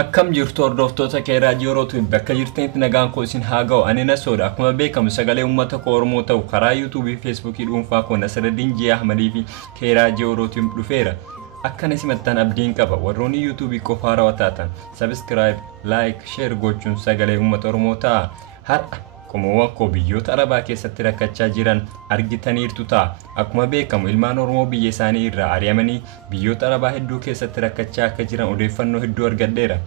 Akkam jirtu hordoftoota keeraa jirootu bakka jirtanitti nagaan koo isin haa ga'u. Ani Nasoodha. Akkuma beekamu sagalee uummata koo Oromoo ta'u karaa YouTube, Facebook dhuunfaa koo Nasraddin Jiyaa Ahmadii fi keeraa jirootu dhufeera. Akkana simattan abdiin qaba. Warroonni YouTube qofaa raawwatan subscribe, like, share gochuun sagalee uummata Oromoo ta'a. Har'a Qomoowwan koo biyyoota Arabaa keessatti rakkachaa jiran argitaniirtu ta'a. Akkuma beekamu ilmaan Oromoo biyya isaanii irraa ari'amanii biyyoota Arabaa hedduu keessatti rakkachaa akka jiran odeeffannoo hedduu argadheera.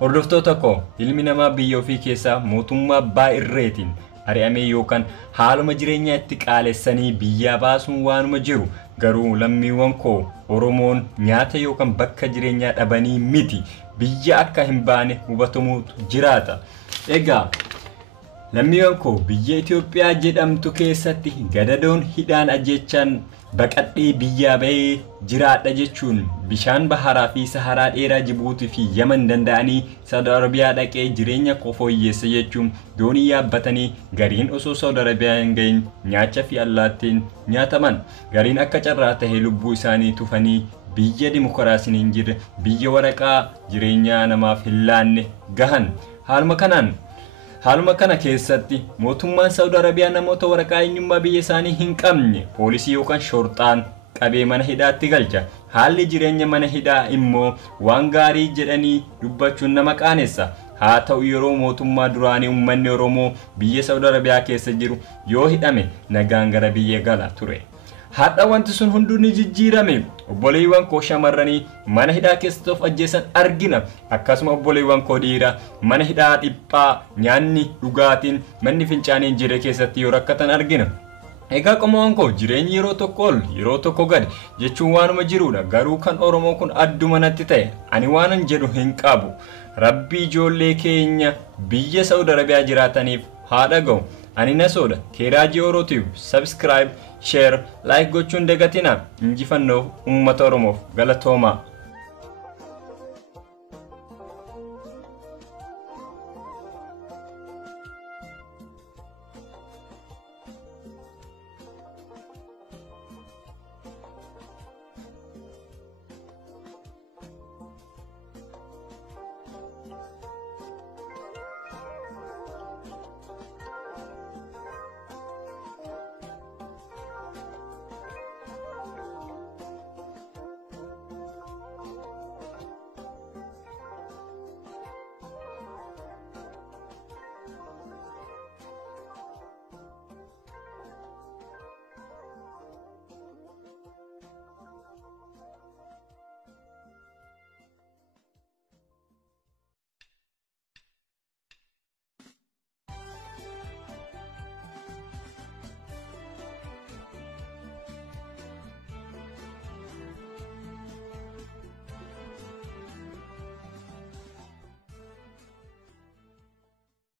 Hordoftoota koo ilmi namaa biyya ofii keessaa mootummaa abbaa irreetiin ari'amee yookaan haaluma jireenyaa itti qaalessanii biyyaa baasuun waanuma jiru. Garuu lammiiwwan koo Oromoon nyaata yookaan bakka jireenyaa dhabanii miti biyya akka hin baane hubatamuutu jiraata. Egaa lammiiwwan koo biyya Itoophiyaa jedhamtu keessatti gadadoon hidhaan ajjechaan baqadhee biyyaa bahee jiraadha jechuun bishaan baharaa fi saharaa dheeraa Jibuutii fi Yaman danda'anii Saudi Arabiyaa dhaqee jireenya koo fooyyeessa jechuun doonii yaabbatanii gariin osoo Saudi Arabiyaa hin gahin nyaachaa fi allaattiin nyaataman, gariin akka carraa tahee lubbuu isaanii tufanii biyya dimokiraasiin hin jirre biyya waraqaa jireenyaa namaaf hin laanne gahan. Haaluma kana keessatti mootummaan Saudi Arabiyaa namoota waraqaa eenyummaa biyya isaanii hin qabne poolisii yookaan shorxaan qabee mana hidhaatti galcha. Haalli jireenya mana hidhaa immoo waan gaarii jedhanii dubbachuun nama qaanessa. Haa ta'u yeroo mootummaa duraanii uummanni Oromoo biyya Saudi Arabiyaa keessa jiru yoo hidhame nagaan gara biyya gala ture. Har'a wanti sun hunduu ni jijjiirame. Obboleewwan koo shamarranii mana hidhaa keessatti of ajjeesan argina. Akkasuma obboleewwan koo dhiiraa mana hidhaa dhiphaa nyaanni dhugaatiin manni fincaaniin jire keessatti yoo rakkatan argina. Egaa qomoowwan koo jireenyi yeroo tokko ol yeroo tokko gad jechuun waanuma jirudha. Garuu kan Oromoo kun adduma natti ta'e ani waanan jedhu hin qabu. Rabbii ijoollee keenya biyya Saudi Arabiyaa jiraataniif haa dhaga'u. Ani Nasoodha. Keeraa Jiyoorootiif subscribe, share, like gochuun dagatina. Injifannoo uummata Oromoof galatoomaa.